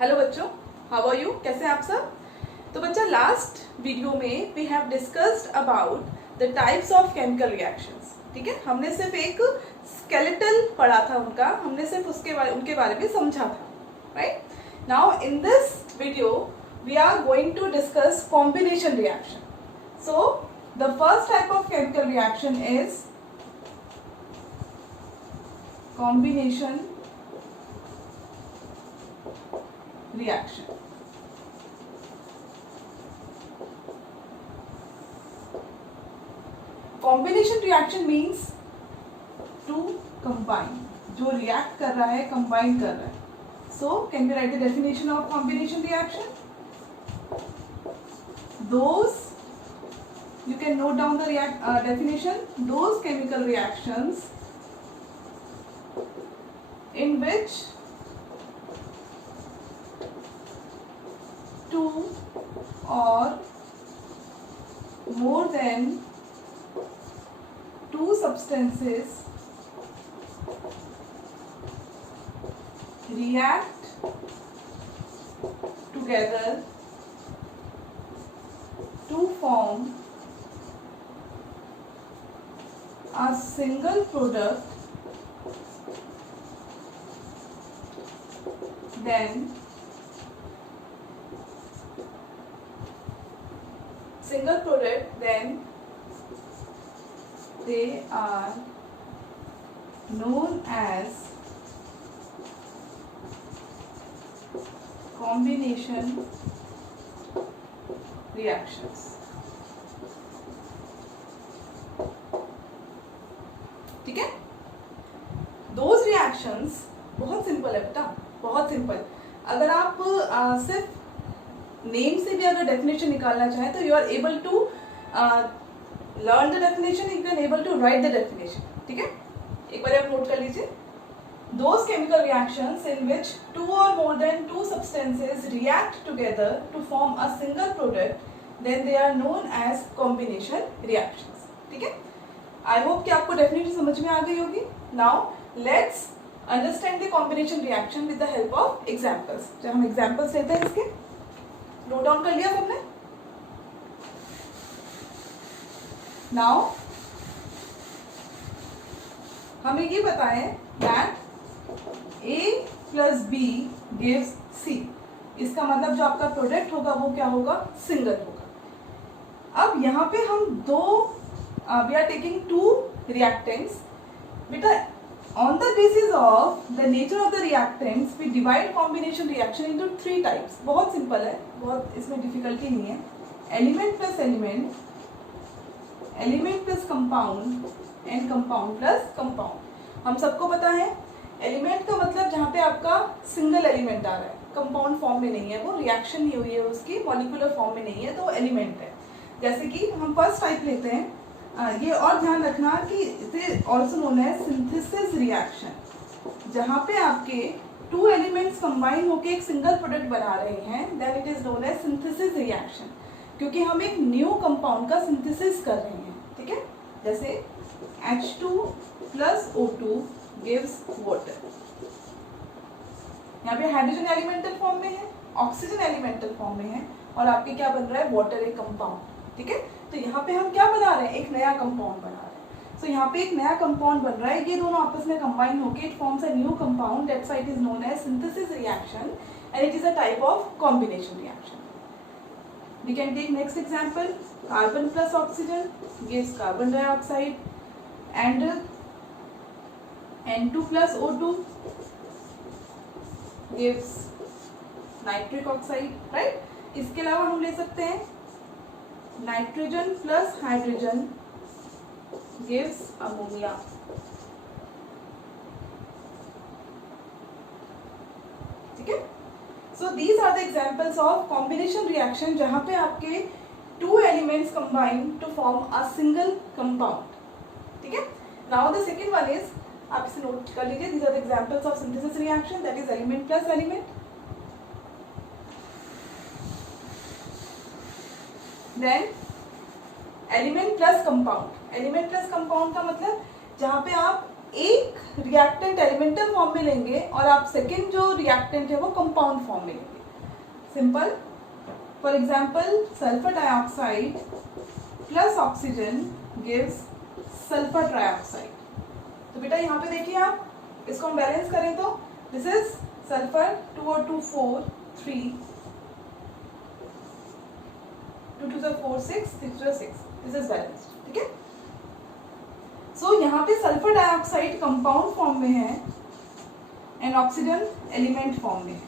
Hello बच्चों, how are you? कैसे हैं आप सब? तो बच्चा, लास्ट वीडियो में we have discussed about the types of chemical reactions. ठीक है, हमने सिर्फ एक स्केलेटल पढ़ा था उनका, हमने सिर्फ उनके बारे में समझा था, right? Now in this video we are going to discuss combination reaction. So the first type of chemical reaction is combination reaction. Combination reaction means to combine. जो react कर रहा है, combine कर रहा है. So can we write the definition of combination reaction? Those, you can note down the definition. Those chemical reactions in which two or more than two substances react together to form a single product, then they are known as combination reactions. ठीक है, those reactions बहुत simple है बेटा, बहुत simple. अगर आप सिर्फ name से भी अगर डेफिनेशन निकालना चाहें तो you are able to learn the definition, you can able to write the definition. ठीक है, एक बार आप नोट कर लीजिए. Those chemical reactions in which two और more than two substances react together to form a single product, then they are known as combination reactions. ठीक है, आई होप कि आपको डेफिनेशन समझ में आ गई होगी. Now let's understand the combination reaction with the help of examples. जब हम एग्जाम्पल्स लेते हैं, इसके नोट डाउन कर लिया सबने? नाउ हमें ये बताएं that A plus B gives C. इसका मतलब जो आपका प्रोडक्ट होगा वो क्या होगा? सिंगल होगा. अब यहाँ पे हम दो we are taking two reactants. बेटा, on the basis of the nature of the reactants we divide combination reaction into three types. बहुत सिंपल है, बहुत इसमें डिफिकल्टी नहीं है. Element plus element, element plus compound and compound plus compound. हम सबको पता है एलिमेंट का मतलब जहाँ पे आपका सिंगल एलिमेंट आ रहा है, कंपाउंड फॉर्म में नहीं है, वो रिएक्शन नहीं हुई है उसकी, मॉलिक्यूलर फॉर्म में नहीं है, तो एलिमेंट है. जैसे कि हम फर्स्ट टाइप लेते हैं, ये और ध्यान रखना कि इसे ऑल्सो नोन है सिंथेसिस रिएक्शन. जहाँ पे आपके टू एलिमेंट्स कंबाइन होकर एक सिंगल प्रोडक्ट बना रहे हैं, then it is known as synthesis reaction, क्योंकि हम एक न्यू कंपाउंड का सिंथेसिस कर रहे हैं. ठीक है, जैसे H2 plus O2 gives water. यहाँ पे हाइड्रोजन एलिमेंटल फॉर्म में है, ऑक्सीजन एलिमेंटल फॉर्म में है, और आपके क्या बन रहा है? वाटर, एक कंपाउंड. ठीक है, तो यहाँ पे हम क्या बना रहे हैं? एक नया कंपाउंड बना रहे हैं. सो यहाँ पे एक नया कंपाउंड बन रहा है, ये दोनों आपस में कंबाइन होकर it forms a new compound. That's why it is known as synthesis reaction and it is a type of combination reaction. We can take next example. Carbon plus oxygen gives carbon dioxide and N2 plus O2 gives nitric oxide. Right, इसके अलावा हम ले सकते हैं nitrogen plus hydrogen gives ammonia. ठीक है, so these are the examples of combination reaction जहां पे आपके two elements combine to form a single compound. ठीक है, now the second one is, आप इसे नोट कर लीजिए, these are the examples of synthesis reaction, that is element plus element, then element plus compound. Element plus compound का मतलब जहाँ पे आप एक रिएक्टेंट एलिमेंटल फॉर्म में लेंगे और आप सेकेंड जो रिएक्टेंट है वो कंपाउंड फॉर्म में लेंगे। Simple, for example sulphur dioxide plus oxygen gives sulphur trioxide. तो बेटा यहाँ पे देखिए आप, इसको हम बैलेंस करें तो दिस इज सल्फर 2 और 2 4 3 2 2 4 6 6 6, दिस इज बैलेंस्ड। ठीक है, सो यहाँ पे सल्फर डाइऑक्साइड कंपाउंड फॉर्म में है एंड ऑक्सीजन एलिमेंट फॉर्म में है।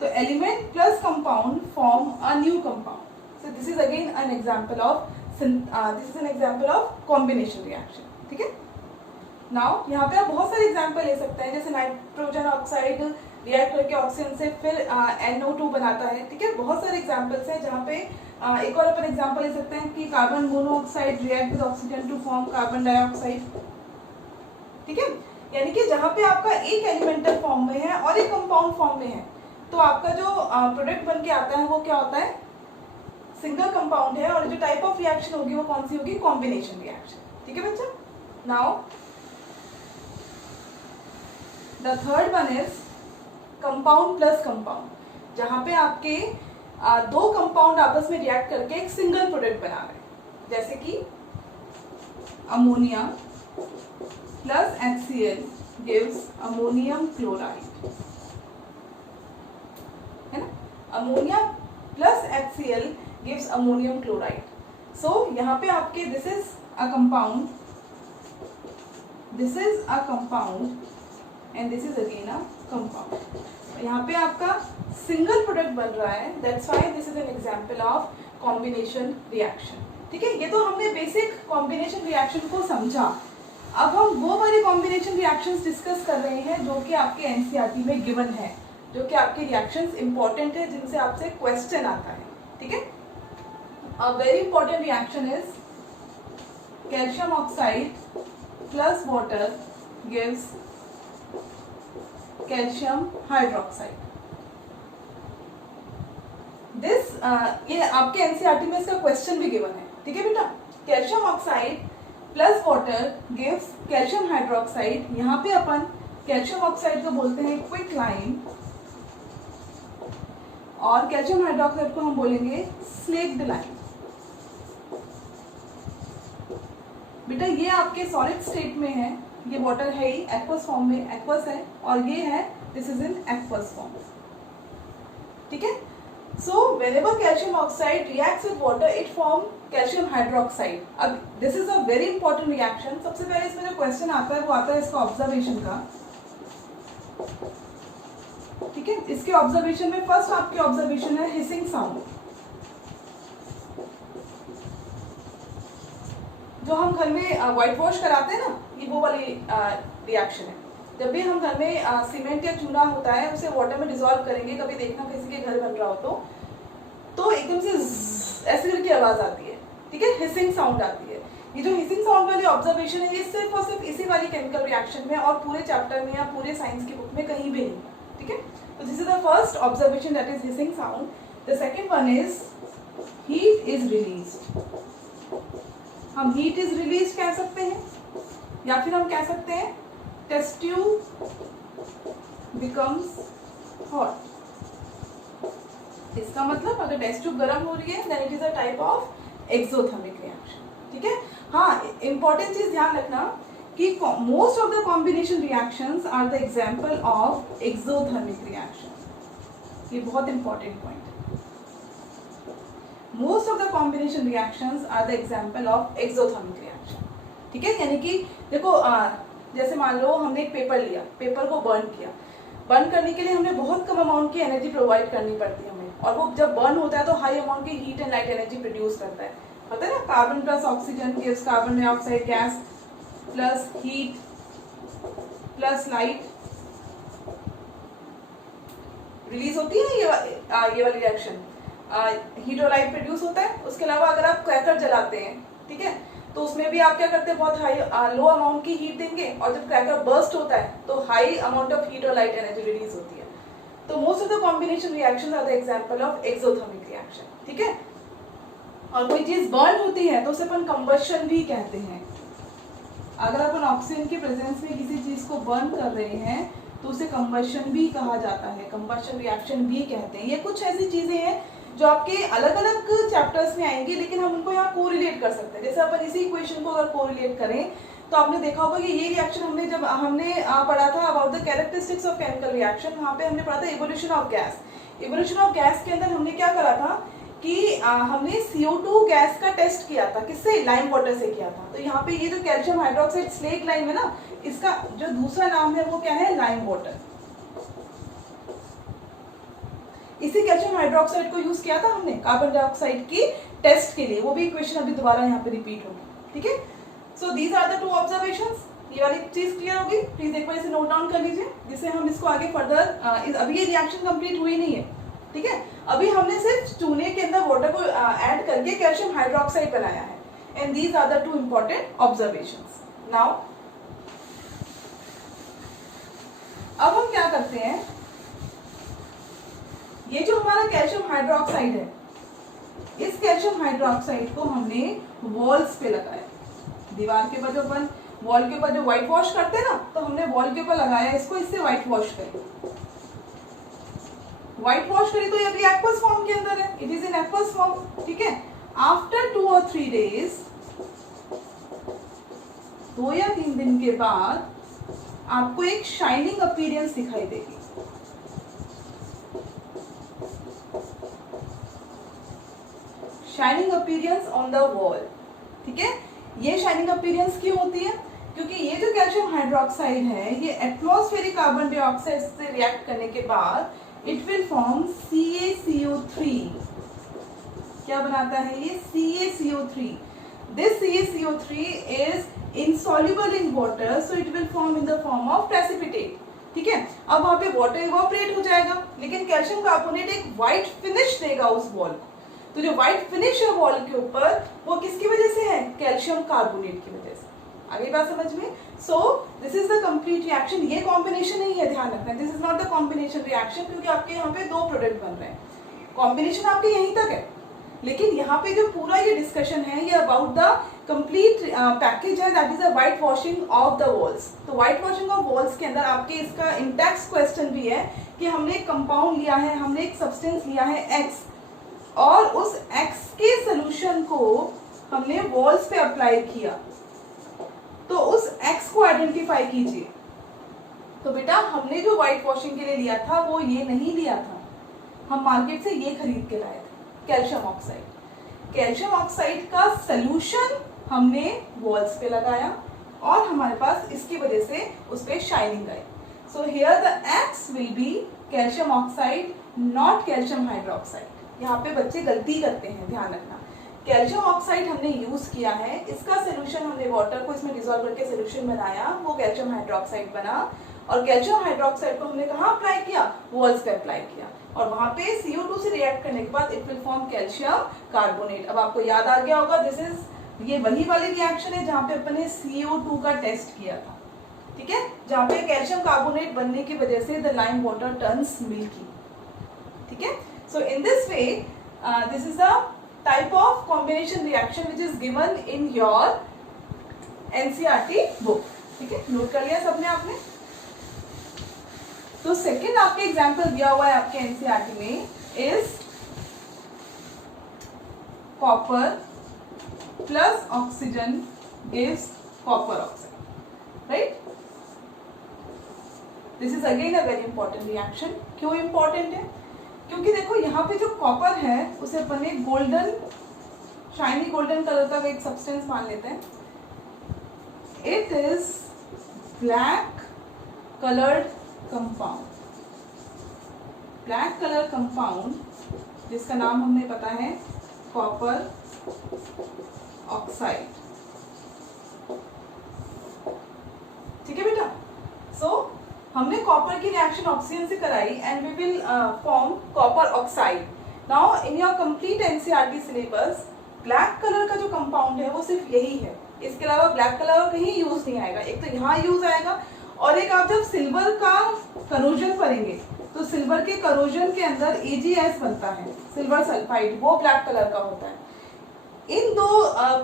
तो element plus compound form a new compound. So this is again an example of combination reaction. ठीक है, नाउ यहाँ पे आप बहुत सारे एग्जांपल ले सकते हैं, जैसे नाइट्रोजन ऑक्साइड रिएक्ट करके ऑक्सीजन से फिर NO2 बनाता है। ठीक है, बहुत सारे एग्जांपल्स हैं जहाँ पे एक और अपन एग्जांपल ले सकते हैं कि carbon monoxide react with oxygen to form carbon dioxide. ठीक है, यानी कि जहाँ पे आपका एक एलिमेंटल फॉर्म में है और एक कंपाउंड फॉर्म में है, तो आपका जो प्रोडक्ट बन के आता है वो क्या होता है, सिंगल कंपाउंड है, और जो टाइप ऑफ रिएक्शन होगी वो कौन सी होगी, कॉम्बिनेशन रिएक्शन। ठीक है बच्चा, now the third one is compound plus compound, जहां पे आपके दो कंपाउंड आपस में रिएक्ट करके एक सिंगल प्रोडक्ट बना रहे हैं, जैसे कि ammonia plus HCl gives ammonium chloride, है ना, ammonia plus HCl gives ammonium chloride. So यहाँ पे आपके this is a compound, this is a compound and this is again a compound. यहाँ पे आपका सिंगल प्रोडक्ट बन रहा है, that's why this is an example of combination reaction. ठीक है, ये तो हमने बेसिक कॉम्बिनेशन रिएक्शन को समझा। अब हम वो वाले कॉम्बिनेशन रिएक्शंस डिस्कस कर रहे हैं जो कि आपके एनसीईआरटी में गिवन है, जो कि आपके रिएक्शंस इंपॉर्टेंट है, जिनसे आपसे क्वेश्चन आता है। ठीक है, अ very important reaction is calcium oxide plus water gives calcium hydroxide. This ये आपके एनसीईआरटी में इसका क्वेश्चन भी गिवन है। ठीक है बेटा, calcium oxide plus water gives calcium hydroxide. यहाँ पे अपन कैल्शियम ऑक्साइड को बोलते हैं क्विक लाइम और कैल्शियम हाइड्रोक्साइड को हम बोलेंगे स्लेक्ड लाइम। बेटा ये आपके सॉलिड स्टेट में है, ये वाटर है ही, एक्वस फॉर्म में एक्वस है, और ये है this is in aqueous form. ठीक है, so whenever calcium oxide reacts with water it form calcium hydroxide. अब this is a very important reaction. सबसे पहले इसमें जो क्वेश्चन आता है वो आता है इसका ऑब्जर्वेशन का। ठीक है, इसके ऑब्जर्वेशन में फर्स्ट आपके ऑब्जर्वेशन है हिसिंग साउंड। जो हम घर में व्हाइट वॉश कराते हैं ना, ये वो वाली रिएक्शन है। जब भी हम घर में सीमेंट या चूना होता है उसे वाटर में डिसॉल्व करेंगे, कभी देखना किसी के घर बन रहा हो तो एकदम से ऐसे करके आवाज आती है। ठीक है, हिसिंग साउंड आती है। ये जो हिसिंग साउंड वाली ऑब्जर्वेशन है, ये सिर्फ और सिर्फ इसी वाली केमिकल रिएक्शन में और पूरे चैप्टर में या पूरे साइंस की बुक में कहीं भी नहीं। ठीक है, तो this is the first observation, that is hissing sound. The second one is heat is released. हम हीट इज रिलीज कह सकते हैं, या फिर हम कह सकते हैं टेस्ट ट्यूब बिकम्स हॉट। इसका मतलब अगर टेस्ट ट्यूब गर्म हो रही है then it is a type of exothermic reaction. ठीक है, हाँ इंपॉर्टेंट चीज ध्यान रखना कि most of the combination reactions are the example of exothermic reaction. ये बहुत इंपॉर्टेंट पॉइंट है। Most of the combination reactions are the example of exothermic reaction. ठीक है, यानी कि देखो जैसे मान लो हमने एक पेपर लिया, पेपर को बर्न किया। बर्न करने के लिए हमें बहुत कम अमाउंट की एनर्जी प्रोवाइड करनी पड़ती है हमें, और वो जब बर्न होता है तो हाई अमाउंट की heat and light energy produce करता है। पता है ना, carbon plus oxygen gives carbon dioxide gas plus heat plus light release होती है ना, ये वाली रिएक्शन हीट और लाइट प्रोड्यूस होता है। उसके अलावा अगर आप क्रैकर जलाते हैं, ठीक है, तो उसमें भी आप क्या करते हैं, बहुत हाई लो अमाउंट की हीट देंगे, और जब क्रैकर बर्स्ट होता है तो हाई अमाउंट ऑफ हीट और लाइट एनर्जी रिलीज होती है। तो most of the combination reactions are the example of exothermic reaction. ठीक है, और कोई चीज बर्न होती है तो उसे अपन कंबशन भी कहते हैं। अगर अपन ऑक्सीजन के प्रेजेंस में किसी चीज को बर्न कर रहे हैं तो उसे कंबशन भी कहा जाता है, कंबशन रिएक्शन भी कहते हैं। ये कुछ ऐसी चीजें हैं जो आपके अलग अलग चैप्टर्स में आएंगी, लेकिन हम उनको यहाँ कोरिलेट कर सकते हैं। जैसे अपन इसी इक्वेशन को अगर कोरिलेट करें तो आपने देखा होगा कि ये रिएक्शन हमने जब पढ़ा था about the characteristics of chemical reaction, वहाँ पे हमने पढ़ा था evolution of gas. Evolution of gas के अंदर हमने क्या करा था कि हमने CO2 गैस का टेस्ट किया था, किससे? लाइम वाटर से किया था। तो यहाँ पे ये जो कैल्शियम हाइड्रोक्साइड स्लेट लाइम है ना, इसका जो दूसरा नाम है वो क्या है? Lime water. इसी कैल्शियम हाइड्रोक्साइड को यूज किया था हमने कार्बन डाइऑक्साइड की टेस्ट के लिए। वो भी इक्वेशन अभी दोबारा यहाँ पे रिपीट होगी, ठीक है। So these are the two observations. ये वाली चीज क्लियर होगी, प्लीज एक बार इसे नोट डाउन कर लीजिए, जिससे हम इसको आगे फर्दर, अभी ये रिएक्शन कंप्लीट हुई नहीं है, ठीक है। अभी हमने सिर्फ चूने के अंदर वाटर को ऐड करके कैल्शियम हाइड्रोक्साइड बनाया है, and these are the two important observations. Now अब हम क्या करते हैं, ये जो हमारा कैल्शियम हाइड्रोक्साइड है, इस कैल्शियम हाइड्रोक्साइड को हमने वॉल्स पे लगाया। दीवार के ऊपर जो अपन वॉल के ऊपर जो व्हाइट वॉश करते हैं ना, तो हमने वॉल के ऊपर लगाया इसको, इससे व्हाइट वॉश करी। व्हाइट वॉश करी तो ये अभी एक्वस फॉर्म के अंदर है, it is in aqueous form, ठीक है। आफ्टर 2 or 3 days, 2 या 3 दिन के बाद आपको एक शाइनिंग अपीयरेंस दिखाई देगी। Shining appearance on the wall, ठीक है। ये शाइनिंग अपीयरेंस क्यों होती है? क्योंकि ये जो कैल्शियम हाइड्रोक्साइड है, ये एटमॉस्फेरिक कार्बन डाइऑक्साइड से रिएक्ट करने के बाद इट विल फॉर्म CaCO3। क्या बनाता है ये? CaCO3। This CaCO3 is insoluble in water, so it will form in the form of precipitate, ठीक है। अब वहां पे वाटर इवोपरेट हो जाएगा, लेकिन कैल्शियम कार्बोनेट एक व्हाइट फिनिश देगा उस वॉल को। तो जो व्हाइट फिनिश है वॉल के ऊपर, वो किसकी वजह से है? कैल्शियम कार्बोनेट की वजह से। आगे बात समझ में? So this is the complete reaction. ये कॉम्बिनेशन नहीं है, ध्यान रखना, this is not the combination reaction, क्योंकि आपके यहाँ पे 2 प्रोडक्ट बन रहे हैं। कॉम्बिनेशन आपके यहीं तक है, लेकिन यहाँ पे जो पूरा ये डिस्कशन है, ये अबाउट द कंप्लीट पैकेज है, that is a white washing of the walls. तो व्हाइट वॉशिंग ऑफ वॉल्स के अंदर आपके इसका इंटैक्स क्वेश्चन भी है कि हमने एक कंपाउंड लिया है, हमने एक सब्सटेंस लिया है X, और उस X के सोल्यूशन को हमने वॉल्स पे अप्लाई किया, तो उस X को आइडेंटिफाई कीजिए। तो बेटा हमने जो व्हाइट वॉशिंग के लिए लिया था वो ये नहीं लिया था, हम मार्केट से ये खरीद के लाए थे, कैल्शियम ऑक्साइड। कैल्शियम ऑक्साइड का सोल्यूशन हमने वॉल्स पे लगाया और हमारे पास इसकी वजह से उस पे shining I. So here the X will be calcium oxide, not calcium hydroxide. यहाँ पे बच्चे गलती करते हैं, ध्यान रखना। कैल्शियम ऑक्साइड हमने यूज किया है, इसका सोल्यूशन हमने वाटर को इसमें डिसॉल्व करके सोल्यूशन बनाया, वो कैल्शियम हाइड्रोक्साइड बना, और कैल्शियम हाइड्रोक्साइड को हमने कहाँ अप्लाई किया? वॉल्स पे अप्लाई किया, और वहां पे CO2 से रिएक्ट करने के बाद it will form calcium carbonate. अब आपको याद आ गया होगा, दिस इज ये वही वाली रिएक्शन है जहाँ पे अपन ने CO2 का टेस्ट किया था, ठीक है, जहाँ पे कैल्शियम कार्बोनेट बनने की वजह से the lime water turns milky, ठीक है। So in this way, this is the type of combination reaction which is given in your NCERT book, ठीक है, नोट कर लिया सबने आपने। तो सेकेंड आपके एग्जाम्पल दिया हुआ है आपके NCERT में is copper plus oxygen gives copper oxide, right? This is again a very important reaction। क्यों important है? क्योंकि देखो यहाँ पे जो कॉपर है उसे अपन ने गोल्डन, शाइनी गोल्डन कलर का एक सब्सटेंस मान लेते हैं। It is black coloured compound, black colour compound जिसका नाम हमें पता है कॉपर ऑक्साइड, ठीक है बेटा। सो हमने कॉपर की रिएक्शन ऑक्सीजन से कराई and we will form copper oxide. Now in your complete NCERT syllabus black colour का जो कंपाउंड है वो सिर्फ यही है, इसके अलावा ब्लैक कलर कहीं यूज नहीं आएगा। एक तो यहाँ यूज आएगा, और एक आप जब सिल्वर का करोजन करेंगे तो सिल्वर के करोजन के अंदर AgS बनता है, सिल्वर सल्फाइड, वो ब्लैक कलर का होता है। इन दो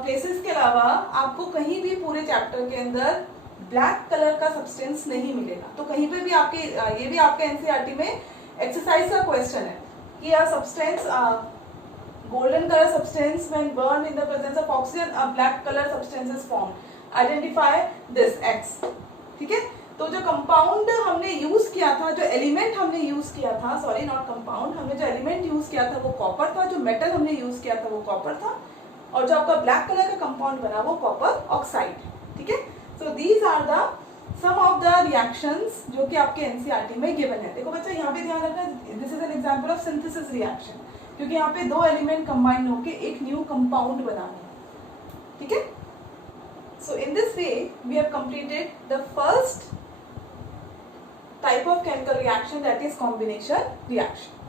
प्लेसेस के अलावा आपको कहीं भी पूरे चैप्टर के अंदर ब्लैक कलर का सब्सटेंस नहीं मिलेगा। तो कहीं पे भी आपके ये भी आपके एनसीईआरटी में एक्सरसाइज का क्वेश्चन है कि a substance golden color substance when burned in the presence of oxygen a black color substance is formed identify this x। ठीक है, तो जो कंपाउंड हमने यूज किया था, जो एलिमेंट हमने यूज किया था, सॉरी नॉट कंपाउंड, हमने जो एलिमेंट यूज किया था वो कॉपर था, जो मेटल हमने यूज किया था वो कॉपर था, और जो आपका ब्लैक कलर का कंपाउंड बना वो कॉपर ऑक्साइड। ठीक है, so these are the some of the reactions जो कि आपके एनसीईआरटी में गिवन है। देखो बच्चा यहाँ पे ध्यान रखना, this is an example of synthesis reaction, क्योंकि यहाँ पे दो एलिमेंट कंबाइन होके एक न्यू कंपाउंड बनाना है। ठीक है, so in this way we have completed the first type of chemical reaction, that is combination reaction.